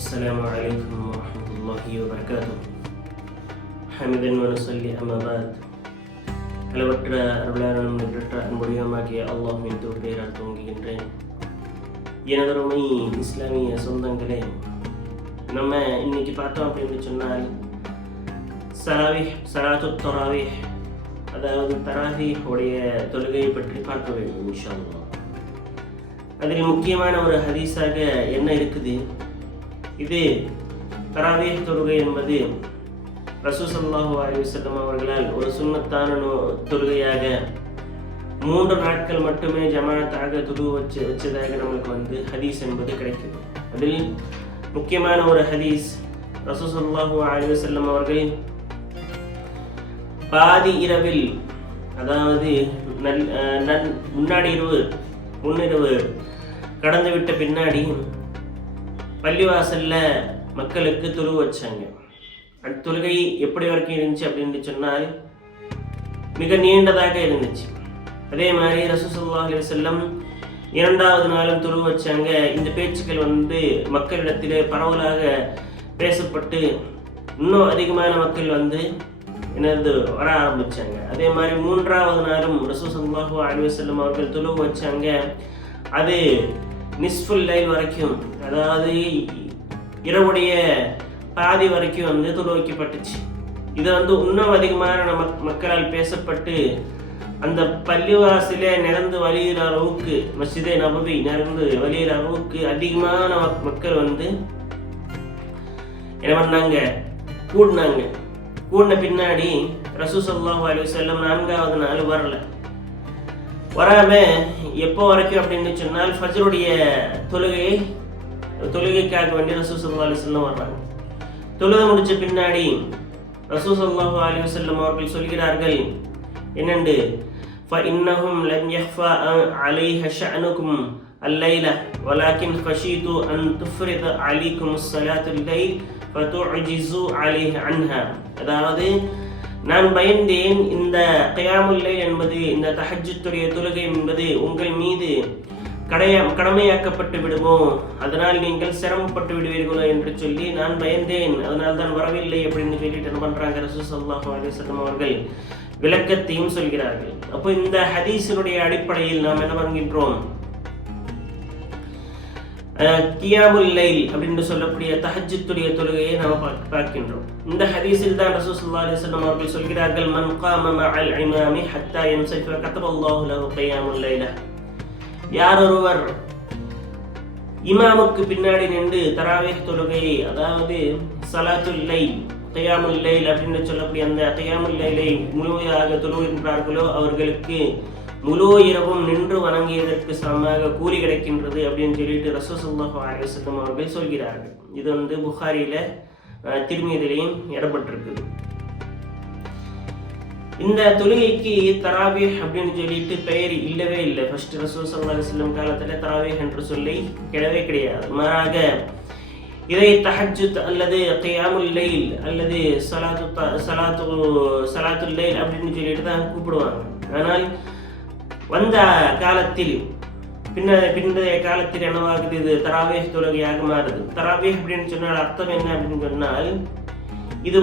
السلام عليكم ورحمة الله وبركاته. حمدا ونصلي أما بعد. அளவற்ற அருளாளனும் நிகழ்ற்ற அன்புடையமாகிய அல்லாஹ்வின் திருப்பெயரால் துவங்குகின்றேன். எனதருமை இஸ்லாமிய சொந்தங்களே, நம்ம இன்னைக்கு பார்த்தோம் அப்படின்னு சொன்னால் சலாத்து தராவீஹ், அதாவது தராவீஹ் உடைய தொழுகையை பற்றி பார்க்க வேண்டும் இன்ஷா அல்லாஹ். அதில் முக்கியமான ஒரு ஹதீஸாக என்ன இருக்குது? இது தராவீஹ் தொழுகை என்பது ரசூல் ஸல்லல்லாஹு அலைஹி வஸல்லம் அவர்களால் ஒரு சுன்னத்தான தொழுகையாக 3 நாட்கள் மட்டுமே ஜமாஅத்தாக வச்சதாக நம்மளுக்கு ஹதீஸ் என்பது கிடைக்குது. அதில் முக்கியமான ஒரு ஹதீஸ், ரசூல் ஸல்லல்லாஹு அலைஹி வஸல்லம் அவர்கள் பாதி இரவில், அதாவது முன்னிரவு கடந்து விட்ட பின்னாடி பள்ளிவாசல்ல மக்களுக்கு தொழு வச்சாங்க. அந்த தொழுகை எப்படி வரைக்கும் இருந்துச்சு அப்படின்னு சொன்னால் மிக நீண்டதாக இருந்துச்சு. அதே மாதிரி ரசூல் ஸல்லல்லாஹு அலைஹி வஸல்லம் 2வது நாளும் தொழு வச்சாங்க. இந்த பேச்சுக்கள் மக்களிடத்திலே பரவலாக பேசப்பட்டு இன்னும் அதிகமான மக்கள் வர ஆரம்பிச்சாங்க. அதே மாதிரி 3வது நாளும் ரசூல் ஸல்லல்லாஹு அலைஹி வஸல்லம் அவர்கள் தொழு வச்சாங்க. அது நிஸ்ஃபுல் லைல் வரைக்கும், அதாவது இரவுடைய பாதி வரைக்கும் தொழு வைக்கப்பட்டுச்சு. இது இன்னும் அதிகமான மக்களால் பேசப்பட்டு அந்த பள்ளிவாசிலே நிறந்து வழியிற அளவுக்கு, மஸ்ஜிதே நபவி நிறந்து வழியிற அளவுக்கு அதிகமான மக்கள் என்ன பண்ணாங்க, கூடின பின்னாடி ரசூல் ஸல்லல்லாஹு அலைஹி வஸல்லம் 4வது நாள் வராம எப்போ வரைக்கும் அப்படின்னு சொன்னால் ஃபஜ்ருடைய தொழுகைக்காக வேண்டி ரசூல் ஸல்லல்லாஹு அலைஹி வஸல்லம் வர்றாங்க. தொழுகை முடிச்ச பின்னாடி ரசூல் ஸல்லல்லாஹு அலைஹி வஸல்லம் அவர்கள் சொல்கிறார்கள் என்னண்டு, فإنهم لم يخفى عليه شأنكم الليلة ولكن خشيت أن تفرض عليكم الصلاة الليل فتعجزوا عليه عنها. அதாவது நான் பயந்தேன், இந்த கியாமுல் லைல் என்பது, இந்த தஹஜ்ஜுடைய தொழுகை என்பது உங்கள் மீது கடமையாக்கப்பட்டு விடுமோ, அதனால் நீங்கள் சிரமப்பட்டு விடுவீர்களோ என்று சொல்லி நான் பயந்தேன், அதனால் தான் வரவில்லை அப்படின்னு சொல்லிட்டு என்ன பண்றாங்க, ரசூல் ஸல்லல்லாஹு அலைஹி வஸல்லம் அவர்கள் விளக்கத்தையும் சொல்கிறார்கள். அப்போ இந்த ஹதீஸினுடைய அடிப்படையில் நாம் என்ன பண்ணுகின்றோம், கியாமுல் லைல் அப்படின்னு சொல்லக்கூடிய தஹஜ்ஜுடைய தொழுகையை நாம் பார்க்கின்றோம். இந்த ஹதீஸில் தான் ரசூல் ஸல்லல்லாஹு அலைஹி வஸல்லம் அவர்கள் சொல்கிறார்கள், மன் காம மஅல் இமாமி ஹத்தா யன்ஸரிஃப கதபல்லாஹு லஹு கியாமுல் லைல. யார் ஒருவர் இமாமுக்கு பின்னாடி நின்று தராவீஹ் தொழுகையை, அதாவது ஸலாத்துல் லைல், கியாமுல் லைல் அப்படின்னு சொல்லக்கூடிய அந்த கியாமுல் லைலை முழுமையாக தொழுகின்றார்களோ அவர்களுக்கு முழு இரவும் நின்று வணங்கியதற்கு சமமாக கூலி கிடைக்கின்றது அப்படின்னு சொல்லிட்டு ரசூல் ஸல்லல்லாஹு அலைஹி வஸல்லம் அவர்கள் சொல்கிறார்கள். இது புகாரியில திருமீதிலையும் இடப்பட்டிருக்குது. இந்த தொழுகைக்கு தராவீஹ் அப்படின்னு சொல்லிட்டு பெயர் இல்லவே இல்லை. ஃபர்ஸ்ட் ரசூல் ஸல்லல்லாஹு அலைஹி வஸல்லம் காலத்துல தராவீஹ் என்று சொல்லி கிடையாது. மாறாக இதை தஹஜ்ஜுத் அல்லது கியாமுல் லைல் அல்லது ஸலாத்துல் லைல் அப்படின்னு சொல்லிட்டு தான் கூப்பிடுவாங்க. ஆனால் வந்த காலத்தில், பிந்தைய காலத்தில் என்னவாகுது, இது தராவீஹ் தொழுகையாக மாறுது. தராவீஹ் அப்படின்னு சொன்னால் அர்த்தம் என்ன அப்படின்னு சொன்னால், இது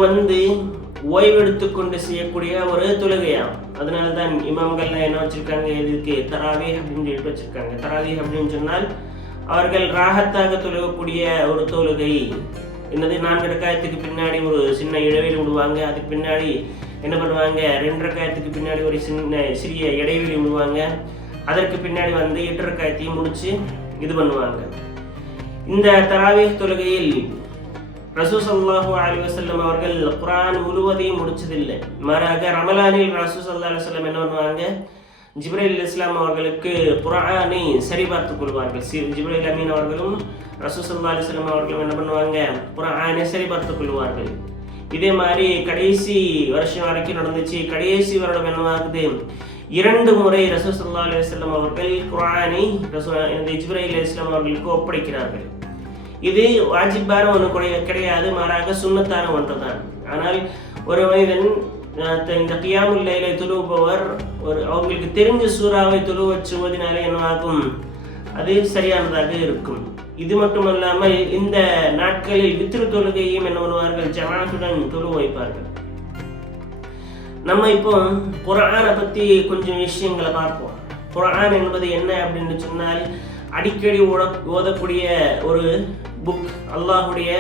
ஓய்வெடுத்துக்கொண்டு செய்யக்கூடிய ஒரு தொழுகையாகும். அதனால்தான் இமாம்கள்லாம் என்ன வச்சிருக்காங்க, இதுக்கு தராவீஹ் அப்படின்னு சொல்லிட்டு வச்சிருக்காங்க. தராவீஹ் அப்படின்னு சொன்னால் அவர்கள் ராகத்தாக தொழுகக்கூடிய ஒரு தொழுகை. என்னது, 4 ரக்காயத்துக்கு பின்னாடி ஒரு சின்ன இடைவெளி விடுவாங்க. அதுக்கு பின்னாடி என்ன பண்ணுவாங்க, 2 ரக்காயத்துக்கு பின்னாடி ஒரு சிறிய இடைவெளி விடுவாங்க. அதற்கு பின்னாடி 8 ரக்காயத்தையும் முடிச்சு இது பண்ணுவாங்க. இந்த தராவீஹ் தொழுகையில் ரசூல் ஸல்லல்லாஹு அலைஹி வஸல்லம் அவர்கள் குர்ஆன் முழுவதையும் முடிச்சதில்லை. மாறாக ரமலானில் ரசூல் ஸல்லல்லாஹு அலைஹி வஸல்லம் என்ன பண்ணுவாங்க, ஜிப்ரீல் அலைஹிஸ்ஸலாம் அவர்களுக்கு குர்ஆனை சரிபார்த்துக் கொள்வார்கள். ஜிப்ரீல் அமீன் அவர்களும் ரசூல் ஸல்லல்லாஹு அலைஹி வஸல்லம் அவர்களும் என்ன பண்ணுவாங்க, குர்ஆனை சரிபார்த்துக் கொள்வார்கள். இதே மாதிரி கடைசி வருஷம் வரைக்கும் நடந்துச்சு. கடைசி வருடம் என்னவாகுது, 2 முறை ரசூல் ஸல்லல்லாஹு அலைஹி வஸல்லம் அவர்கள் குர்ஆனை ஜிப்ரீல் அலைஹிஸ்ஸலாம் அவர்களுக்கு ஒப்படைக்கிறார்கள். இது வாஜிபான ஒன்று கிடையாது, மாறாக சுன்னத்தான ஒன்றுதான். ஆனால் ஒரு மனிதன் இந்த கியாமுல் லைலை தொழுபவர் அவங்களுக்கு தெரிஞ்ச சூறாவை தொழு வச்சுவதனால என்னவாகும், அது சரியானதாக இருக்கும். இது மட்டுமல்லாமல் இந்த நாட்களில் வித்ரு தொழுகையும் என்ன பண்ணுவார்கள், ஜமாத்துடன் தொழு வைப்பார்கள். நம்ம இப்போ குர்ஆனை பத்தி கொஞ்சம் விஷயங்களை பார்ப்போம். குர்ஆன் என்பது என்ன அப்படின்னு சொன்னால், அடிக்கடி ஓதக்கூடிய ஒரு புக், அல்லாஹுடைய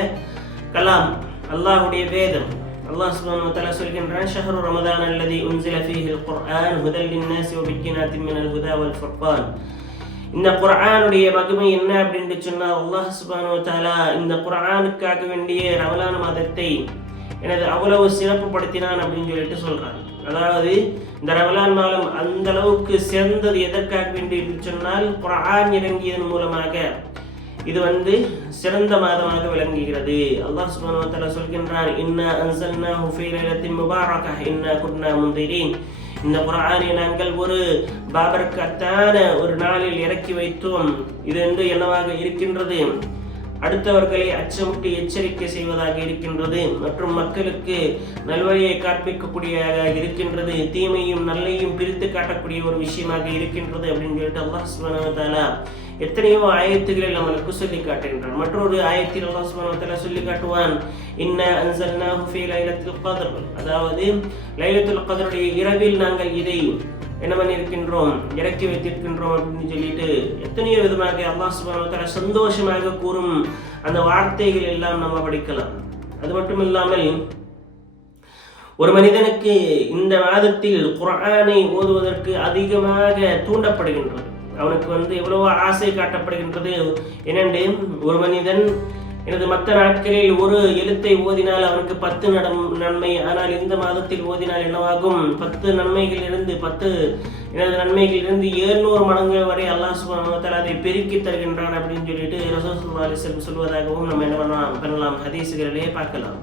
கலாம், அல்லாஹுடைய வேதம். அல்லாஹ் சுப்ஹானஹு வ தஆலா சொல்கின்றான், ஷஹ்ரு ரமதான் அல்லதி உன்ஸில ஃபீஹில் குர்ஆன் ஹுதல் லின்னாஸி வ பையினாத்தின் மினல் ஹுதா வல் ஃபுர்கான். இந்த குர்ஆனுடைய மகிமை என்ன அப்படின்னு சொன்னால், அல்லாஹ் சுப்ஹானஹு வ தஆலா இந்த குர்ஆனுக்காக வேண்டிய ரமலான் மாதத்தை எனது அவ்வளவு சிறப்புப்படுத்தினான் அப்படின்னு சொல்லிட்டு சொல்றாங்க. அதாவது இந்த ரமலான் மாதம் அந்த அளவுக்கு சிறந்தது எதற்காக வேண்டி சொன்னால், குர்ஆன் இறங்கியதன் மூலமாக இது சிறந்த மாதமாக விளங்குகிறது. அல்லாஹ் சுப்ஹானஹு வ தஆலா சொல்கின்றான், இன்னா அன்ஸல்னாஹு ஃபீ லைலத்தின் முபாரகஹ் இன்னா குன்னா முன்திரீன். இந்த குர்ஆனை நாங்கள் ஒரு பாபரக்கத்தான ஒரு நாளில் இறக்கி வைத்தோம். இது என்னவாக இருக்கின்றது, அடுத்தவர்களை அச்சமுட்டி எச்சரிக்கை செய்வதாக இருக்கின்றது, மற்றும் மக்களுக்கு நல்வழியை காண்பிக்கக்கூடியதாக இருக்கின்றது, தீமையும் நல்லையும் பிரித்து காட்டக்கூடிய ஒரு விஷயமாக இருக்கின்றது அப்படின்னு சொல்லிட்டு அல்லாஹ் சுப்ஹானஹு வ தஆலா எத்தனையோ ஆயத்துகளில் நம்மளுக்கு சொல்லி காட்டுகின்றான். மற்றொரு ஆயத்தில் அல்லாஹ் சுப்ஹானஹு வ தஆலா சொல்லி காட்டுவான், இன்னா அன்ஸல்னாஹு ஃபீ லைலத்துல் கத்ர். அதாவது லைலத்துல் கத்ருடைய இரவில் நாங்கள் இதை என்ன பண்ணியிருக்கின்றோம், இறக்கி வைத்திருக்கின்றோம் அப்படின்னு சொல்லிட்டு எத்தனையோ விதமாக அல்லாஹ் சுப்ஹானஹு வ தஆலா சந்தோஷமாக கூறும் அந்த வார்த்தைகள் எல்லாம் நம்ம படிக்கலாம். அது மட்டும் இல்லாமல் ஒரு மனிதனுக்கு இந்த மாதத்தில் குர்ஆனை ஓதுவதற்கு அதிகமாக தூண்டப்படுகின்றது. அவனுக்கு எவ்வளவோ ஆசை காட்டப்படுகின்றது. என்னென்று ஒரு மனிதன் மற்ற நாட்களில் ஒரு எழுத்தை ஓதினால் அவனுக்கு 10 நன்மை, ஆனால் இந்த மாதத்தில் ஓதினால் என்னவாகும், 10 நன்மைகளிலிருந்து 700 மடங்கு வரை அல்லாஹ் சுப்ஹானஹு வ தஆலா அதை பெருக்கி தருகின்றான் அப்படின்னு சொல்லிட்டு ரசூல் ஸல்லல்லாஹு அலைஹி வஸல்லம் சொல்வதாகவும் நம்ம என்ன பண்ணலாம், ஹதீஸ்களிலே பார்க்கலாம்.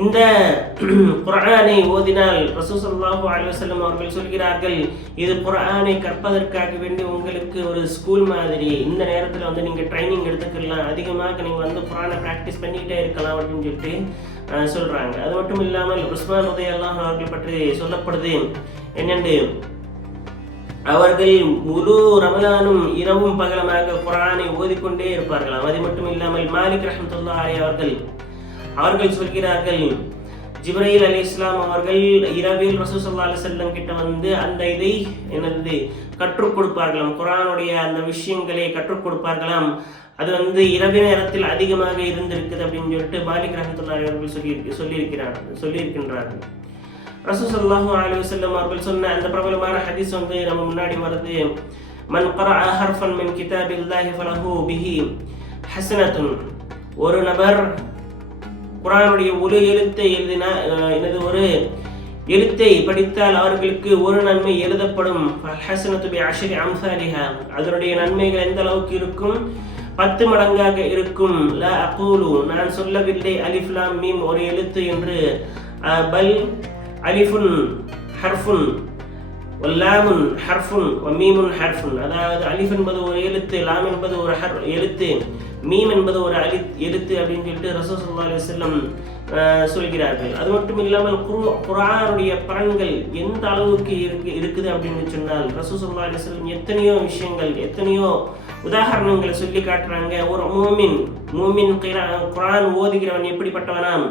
இந்த குர்ஆனை ஓதினால் ரசூல் ஸல்லல்லாஹு அலைஹி வஸல்லம் அவர்கள் சொல்கிறார்கள், இது குர்ஆனை கற்பதற்காக வேண்டி உங்களுக்கு ஒரு ஸ்கூல் மாதிரி, இந்த நேரத்தில் நீங்க ட்ரைனிங் எடுத்துக்கலாம், அதிகமாக நீங்க குர்ஆனை பிராக்டிஸ் பண்ணிக்கிட்டே இருக்கலாம் அப்படின்னு சொல்லிட்டு சொல்றாங்க. அது மட்டும் இல்லாமல் உஸ்மான் ரலியல்லாஹு அவர்கள் பற்றி சொல்லப்படுது என்னென்று, அவர்கள் முழு ரமலானும் இரவும் பகலமாக குர்ஆனை ஓதிக்கொண்டே இருப்பார்களாம். அது மட்டும் இல்லாமல் மாலிக் ரஹ்மத்துல்லாஹி அலைஹி அவர்கள் சொல்கிறார்கள், ஜிப்ரீல் அலைஹிஸ்ஸலாம் அவர்கள் இரவில் ரசூல் ஸல்லல்லாஹு அலைஹி வஸல்லம் கிட்ட அந்த இதை கற்றுக் கொடுப்பார்களாம், குர்ஆனுடைய அந்த விஷயங்களை கற்றுக் கொடுப்பார்களாம். அது இரவு நேரத்தில் அதிகமாக இருந்திருக்குது அப்படின்னு சொல்லிட்டு மாலிக் ரஹ்மத்துல்லாஹி அவர்கள் சொல்லியிருக்கின்றார்கள். ரசூல் ஸல்லல்லாஹு அலைஹி வஸல்லம் அவர்கள் சொன்ன அந்த பிரபலமான ஹதீஸ் நம்ம முன்னாடி வருது, மன் கரஅ ஹர்ஃபன் மின் கிதாபில்லாஹி ஃபலஹு பிஹி ஹஸனத்துன். ஒரு நபர் குர்ஆனுடைய ஒரு எழுத்தை ஒரு எழுத்தை படித்தால் அவர்களுக்கு ஒரு நன்மை எழுதப்படும். ஹஸனத்து பிஅஷ்ரி அம்சாலிஹா. அதனுடைய நன்மைகள் எந்த அளவுக்கு இருக்கும், 10 மடங்காக இருக்கும். லா அகூலு, நான் சொல்லவில்லை அலிஃப் லாம் மீம் ஒரு எழுத்து என்று, பல் அலிஃபுன் ஹர்ஃபுன் வல்லாமுன் ஹர்ஃபுன் வமீமுன் ஹர்ஃபுன். அதாவது அலிஃப் என்பது ஒரு எழுத்து, லாம் என்பது ஒரு எழுத்து, மீம் என்பது ஒரு எழுத்து அப்படின்னு சொல்லிட்டு ரசூல் ஸல்லல்லாஹு அலைஹி வஸல்லம் சொல்கிறார்கள். அது மட்டும் இல்லாமல் குர்ஆனுடைய பலன்கள் எந்த அளவுக்கு இருக்குது அப்படின்னு சொன்னால், ரசூல் ஸல்லல்லாஹு அலைஹி வஸல்லம் எத்தனையோ விஷயங்கள், எத்தனையோ உதாரணங்களை சொல்லி காட்டுறாங்க. ஒரு மூமின் குர்ஆன் ஓதுகிறவன் எப்படிப்பட்டவனாம்,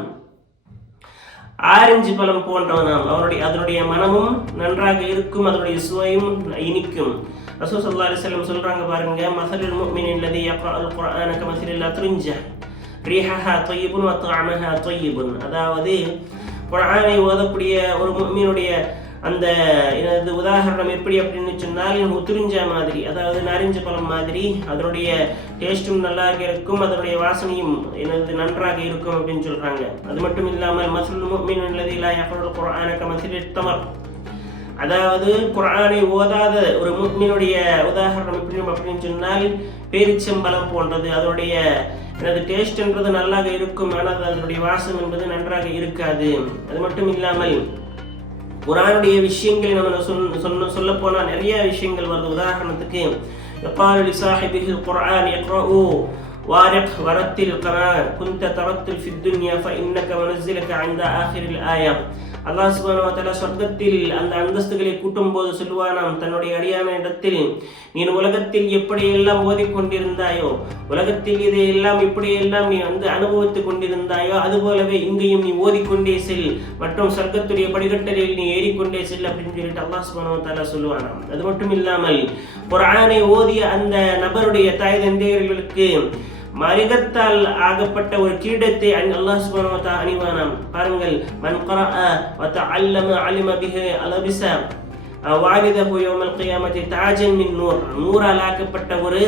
ஆரஞ்சு பழம் போன்றவனாம். அதனுடைய மனமும் நன்றாக இருக்கும், அதனுடைய சுவையும் இனிக்கும். ரசூல் ஸல்லல்லாஹு அலைஹி வஸல்லம் சொல்றாங்க பாருங்க, மஸலுல் முஃமினி அல்லதி யக்ரஅல் குர்ஆன கமஸலில் அத்ரிஞ்சா ரீஹஹா தய்யிபுன் வ தஅமஹா தய்யிபுன். அதாவது குர்ஆனை ஓதக்கூடிய ஒரு முஃமினுடைய அந்த உதாரணம் எப்படி அப்படின்னு சொன்னால், உத்ரிஞ்சா மாதிரி, அதாவது நாரஞ்சு பழம் மாதிரி, அதனுடைய டேஸ்டும் நல்லாக இருக்கும், அதனுடைய வாசனையும் நன்றாக இருக்கும் அப்படின்னு சொல்றாங்க. அது மட்டும் இல்லாமல் மஸலுல் முஃமினி அல்லதி லா யக்ரஅல் குர்ஆன கமஸலில் தமர். அதாவது குர்ஆனை ஓதாத ஒரு முஃமினுடைய உதாரணம் அப்படின்னு சொன்னால் பேரிச்சம்பழம் போன்றது. அதனுடைய டேஸ்ட் என்றது நல்லாக இருக்கும், ஆனால் அதனுடைய வாசம் என்பது நன்றாக இருக்காது. அது மட்டும் இல்லாமல் குர்ஆனுடைய விஷயங்கள் நம்ம சொல்ல போனா நிறைய விஷயங்கள் வருது. உதாரணத்துக்கு யகாலு லிசாஹிபிஹி குர்ஆன் யக்ரஉ வாரிக் வரத்தில் கமா குன்த தரத்தில் ஃபித் துன்யா ஃபஇன்னக வனஸ்ஸலக இன்த ஆகிரில் ஆயா. அல்லாஹ் சுப்ஹானஹு வ தஆலா சொர்க்கத்தில் அந்த அந்தஸ்துகளை கூட்டும் போது சொல்லுவானாம் தன்னுடைய அடியான இடத்தில், நீ உலகத்தில் எப்படியெல்லாம் ஓதிக்கொண்டிருந்தாயோ, உலகத்தில் இதையெல்லாம் இப்படியெல்லாம் நீ அனுபவித்துக் கொண்டிருந்தாயோ, அதுபோலவே இங்கேயும் நீ ஓதிக்கொண்டே செல் மற்றும் சொர்க்கத்துடைய படிக்கட்டலில் நீ ஏறிக்கொண்டே செல் அப்படின்னு சொல்லிட்டு அல்லாஹ் சுப்ஹானஹு வ தஆலா சொல்லுவானாம். அது மட்டும் இல்லாமல் குர்ஆனை ஓதிய அந்த நபருடைய தாய் தந்தையர்களுக்கு மரிகத்தால் ஆகப்பட்ட ஒரு கிரீடத்தை அல்லாஹ் சுப்ஹானஹு வ தஆலா அணிவானாம். பாருங்கள், மன் கரஅ வ தஅல்லம அலிம பிஹி அலபிஸ வாலிதஹு யௌமல் கியாமத்தி தாஜன் மின் நூர். நூறால் ஆக்கப்பட்ட ஒரு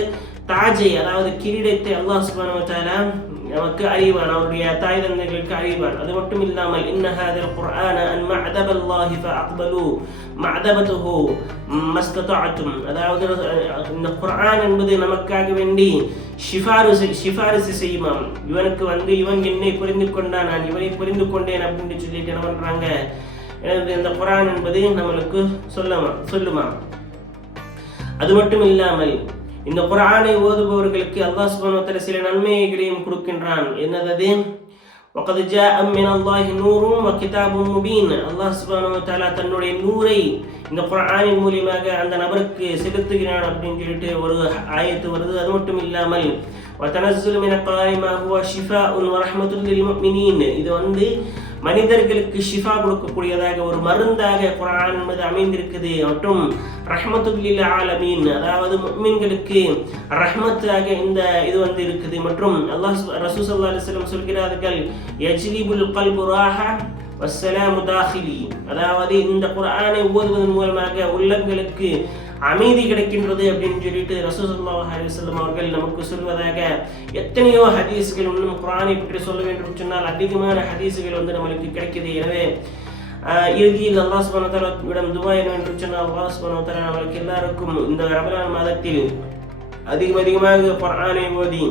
தாஜை, அதாவது கிரீடத்தை அல்லாஹ் சுப்ஹானஹு வ தஆலா நமக்கு அறிவான், அவருடைய தாய் தந்தைகளுக்கு அறிவான். அது மட்டும் இல்லாமல் இன்ன ஹாதல் குர்ஆன அன் மஅதபல்லாஹி ஃபஅக்பலு மஅதபதுஹு மஸ்ததஅதும். அதாவது இந்த குர்ஆன் என்பது நமக்காக வேண்டி சிபாரிசு செய்யுமாம். இவனுக்கு இவன் என்னை புரிந்து கொண்டான், நான் இவனை புரிந்து கொண்டேன் அப்படின்னு சொல்லிட்டு என்ன பண்றாங்க, இந்த குர்ஆன் என்பது நம்மளுக்கு சொல்லுமா. அது மட்டும் இல்லாமல் இந்த குர்ஆனை ஓதுபவர்களுக்கு அல்லாஹ் சுப்ஹானஹு வ தஆலா சில நன்மைகளையும் கொடுக்கின்றான். என்னது? وَقَدْ جَاءَ مِنَ اللَّهِ نُورٌ وَكِتَابٌ مُبِينٌ. அல்லாஹ் சுப்ஹானஹு வ தஆலா தன்னுடைய நூரை இந்த குர்ஆனின் மூலமாக அந்த நபருக்கு செலுத்துகிறான் அப்படின்னு சொல்லிட்டு ஒரு ஆயத்து வருது. அது மட்டும் இல்லாமல் وَتَنَزَّلُ مِنَ الْقُرْآنِ مَا هُوَ شِفَاءٌ وَرَحْمَةٌ لِلْمُؤْمِنِينَ. இது மனிதர்களுக்கு ஷிஃபா கொடுக்கக்கூடியதாக ஒரு மருந்தாக குர்ஆன் என்பது அமைந்திருக்குது. மற்றும் ரஹ்மத்துல் லில் ஆலமீன், அதாவது முஃமின்களுக்கு ரஹ்மத்தாக இந்த இது இருக்குது. மற்றும் அல்லாஹ் ரசூல் ஸல்லல்லாஹு அலைஹி வஸல்லம் சொல்கிறார்கள், யஜ்லிபுல் கல்பு ராஹா வஸ்ஸலாமு தாஹிலி. அதாவது இந்த குர்ஆனை ஓதுவதன் மூலமாக உள்ளங்களுக்கு அமைதி கிடைக்கின்றது அப்படின்னு சொல்லிட்டு ரசூல் ஸல்லல்லாஹு அலைஹி வஸல்லம் அவர்கள் நமக்கு சொல்வதாக எத்தனையோ ஹதீஸ்கள் இன்னும் குர்ஆனை பற்றி சொல்ல வேண்டும் சொன்னால் அதிகமான ஹதீஸ்கள் நம்மளுக்கு கிடைக்குது. எனவே இறுதியில் அல்லாஹ் சுப்ஹானஹு வ தஆலா விடம் துஆ என்று சொன்னால் அல்லாஹ் சுப்ஹானஹு வ தஆலா நமக்கு எல்லாருக்கும் இந்த ரமலான் மாதத்தில் அதிகமாக குர்ஆனை ஓதி